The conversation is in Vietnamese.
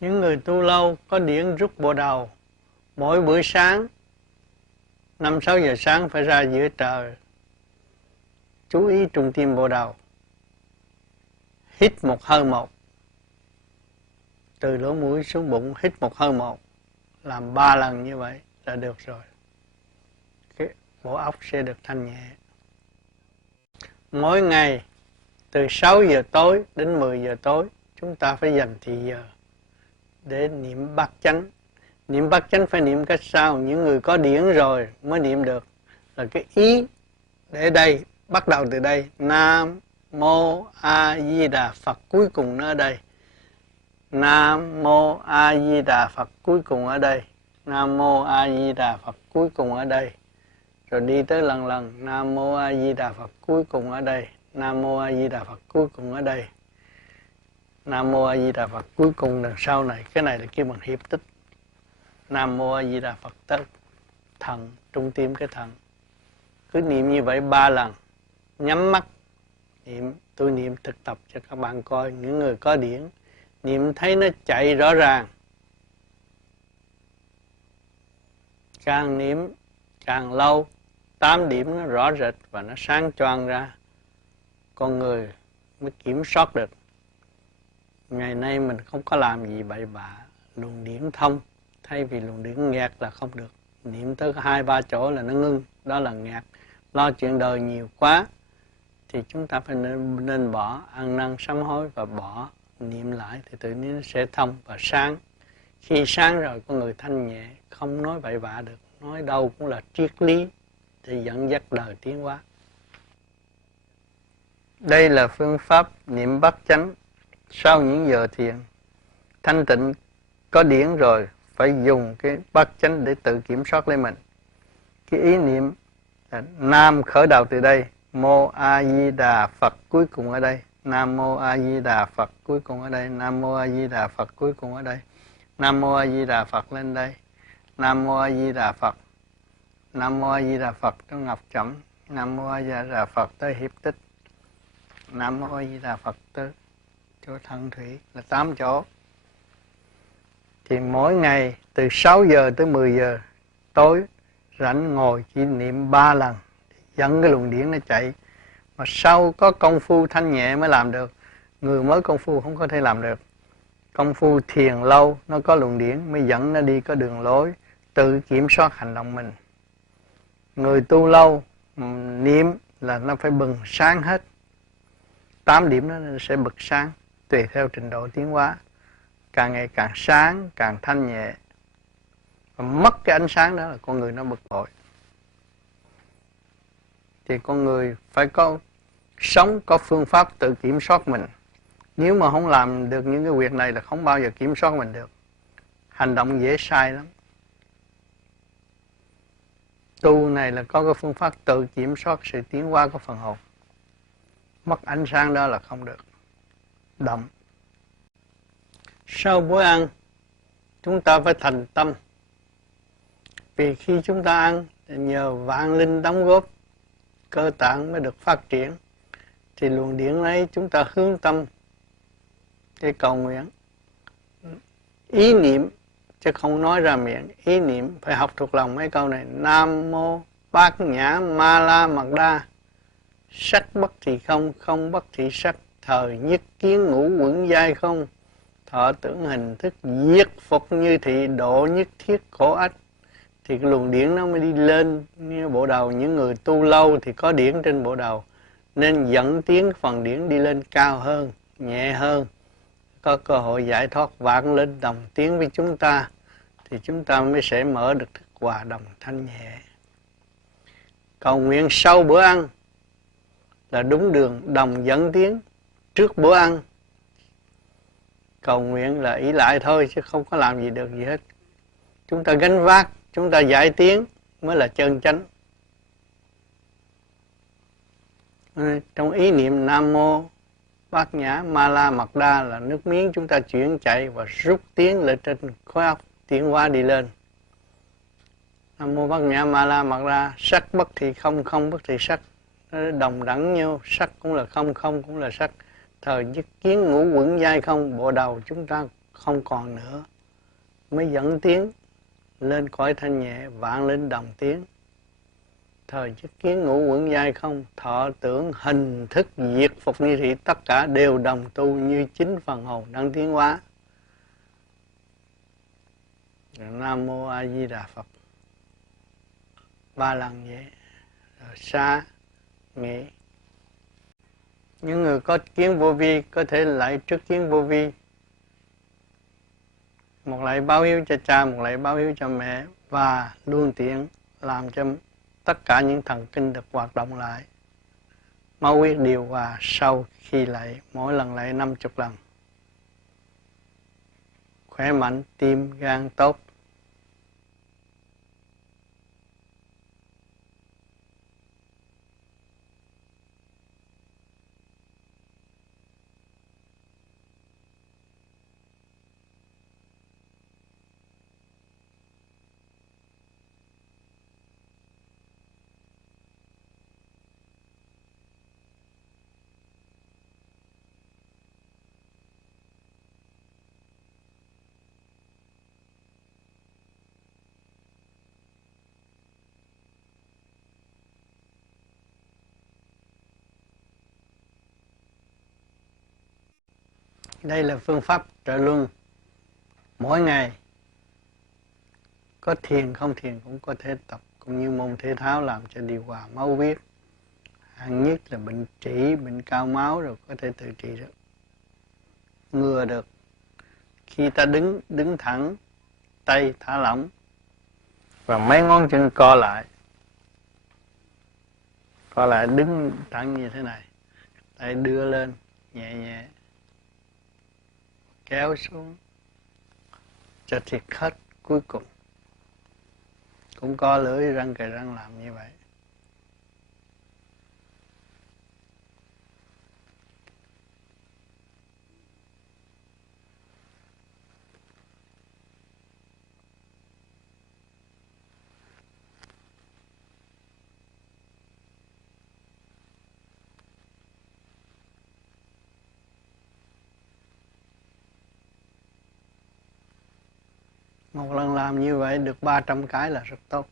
Những người tu lâu có điển rút bộ đầu. Mỗi buổi sáng 5-6 giờ sáng phải ra giữa trời, chú ý trung tim bộ đầu, hít một hơi một, từ lỗ mũi xuống bụng hít một hơi một, làm 3 lần như vậy là được rồi. Cái bộ óc sẽ được thanh nhẹ. Mỗi ngày từ 6 giờ tối đến 10 giờ tối chúng ta phải dành thì giờ để niệm bát chánh. Niệm bát chánh phải niệm cách sao? Những người có điển rồi mới niệm được. Là cái ý để đây, bắt đầu từ đây. Nam Mô A Di Đà Phật, cuối cùng nó ở đây. Nam Mô A Di Đà Phật, cuối cùng ở đây. Nam Mô A Di Đà Phật, cuối cùng ở đây. Rồi đi tới lần Nam Mô A Di Đà Phật, cuối cùng ở đây. Nam Mô A Di Đà Phật, cuối cùng ở đây. Nam Mô A Di Đà Phật, cuối cùng đằng sau này. Cái này là kêu bằng hiệp tích. Nam Mô A Di Đà Phật tới thần, trung tim cái thần. Cứ niệm như vậy 3 lần. Nhắm mắt niệm. Tôi niệm thực tập cho các bạn coi. Những người có điển niệm thấy nó chạy rõ ràng. Càng niệm càng lâu, 8 điểm nó rõ rệt và nó sáng choang ra. Con người mới kiểm soát được. Ngày nay mình không có làm gì bậy bạ. Luồng điển thông, thay vì luồng điển nghẹt là không được. Niệm tới 2-3 chỗ là nó ngưng, đó là nghẹt. Lo chuyện đời nhiều quá thì chúng ta phải nên bỏ, ăn năn sám hối và bỏ, niệm lại thì tự nhiên nó sẽ thông và sáng. Khi sáng rồi con người thanh nhẹ, không nói bậy bạ được, nói đâu cũng là triết lý để dẫn dắt đời tiến hóa. Đây là phương pháp niệm bát chánh sau những giờ thiền. Thanh tịnh có điển rồi phải dùng cái bát chánh để tự kiểm soát lấy mình. Cái ý niệm là Nam khởi đầu từ đây, Mô A Di Đà Phật cuối cùng ở đây. Nam Mô A Di Đà Phật cuối cùng ở đây. Nam Mô A Di Đà Phật cuối cùng ở đây. Nam Mô A Di Đà Phật lên đây. Nam Mô A Di Đà Phật. Nam Mô A Di Đà Phật trong ngọc chẩm. Nam Mô A Di Đà Phật tới hiệp tích. Nam Mô A Di Đà Phật tới chỗ thân thủy, là 8 chỗ. Thì mỗi ngày từ 6 giờ tới 10 giờ tối rảnh ngồi chỉ niệm 3 lần, dẫn cái luồng điển nó chạy. Mà sau có công phu thanh nhẹ mới làm được. Người mới công phu không có thể làm được. Công phu thiền lâu nó có luồng điển mới dẫn nó đi có đường lối, tự kiểm soát hành động mình. Người tu lâu niệm là nó phải bừng sáng hết. 8 điểm đó nó sẽ bật sáng tùy theo trình độ tiến hóa. Càng ngày càng sáng, càng thanh nhẹ. Và mất cái ánh sáng đó là con người nó bực bội. Thì con người phải có sống, có phương pháp tự kiểm soát mình. Nếu mà không làm được những cái việc này là không bao giờ kiểm soát mình được. Hành động dễ sai lắm. Tu này là có cái phương pháp tự kiểm soát sự tiến hóa của phần hồn. Mất ánh sáng đó là không được. Động. Sau bữa ăn, chúng ta phải thành tâm. Vì khi chúng ta ăn, nhờ vạn linh đóng góp, cơ tạng mới được phát triển. Thì luồng điển ấy chúng ta hướng tâm để cầu nguyện. Ý niệm, chứ không nói ra miệng. Ý niệm phải học thuộc lòng mấy câu này. Nam Mô Bát Nhã Ma La Mật Đa. Sắc bất thì không, không bất thì sắc. Thời nhất kiến ngũ quẩn giai không. Thọ tưởng hình thức diệt phục như thị độ nhất thiết khổ ách. Thì cái luồng điển nó mới đi lên như bộ đầu. Những người tu lâu thì có điển trên bộ đầu, nên dẫn tiến phần điển đi lên cao hơn, nhẹ hơn, có cơ hội giải thoát vạn linh đồng tiến với chúng ta. Thì chúng ta mới sẽ mở được thức hòa đồng thanh nhẹ. Cầu nguyện sau bữa ăn là đúng đường đồng dẫn tiến. Trước bữa ăn cầu nguyện là ý lại thôi, chứ không có làm gì được gì hết. Chúng ta gánh vác, chúng ta giải tiến mới là chân chánh. Trong ý niệm Nam Mô Bát Nhã Ma La Mật Đa là nước miếng chúng ta chuyển chạy và rút tiến lên trên khối óc, tiến hóa đi lên. Nam Mô Bát Nhã Ma La Mật Đa. Sắc bất thì không, không bất thì sắc. Nó đồng đẳng nhau, sắc cũng là không, không cũng là sắc. Thời nhất kiến ngũ quẩn giai không. Bộ đầu chúng ta không còn nữa, mới dẫn tiến lên cõi thanh nhẹ, vạn linh đồng tiến. Thời chức kiến ngũ uẩn giai không, thọ tưởng hình thức diệt phục ni thị, tất cả đều đồng tu như chính phần hồn đang tiến hóa. Nam mô A Di Đà Phật. 3 lần vậy. Rồi xa nghĩ. Những người có kiến vô vi có thể lạy trước kiến vô vi. Một lạy báo hiếu cho cha, một lạy báo hiếu cho mẹ, và luôn tiện làm cho tất cả những thần kinh được hoạt động lại. Máu huyết điều hòa sau khi lạy, mỗi lần lạy 50 lần. Khỏe mạnh, tim, gan tốt. Đây là phương pháp trợ luân. Mỗi ngày có thiền không thiền cũng có thể tập, cũng như môn thể thao làm cho điều hòa máu huyết. Hạng nhất là bệnh trĩ, bệnh cao máu rồi có thể tự trị được. Ngừa được. Khi ta đứng thẳng, tay thả lỏng và mấy ngón chân co lại. Co lại đứng thẳng như thế này. Tay đưa lên nhẹ nhẹ, kéo xuống cho thiệt hết cuối cùng. Cũng có lưỡi răng kề răng làm như vậy. Một lần làm như vậy được 300 cái là rất tốt.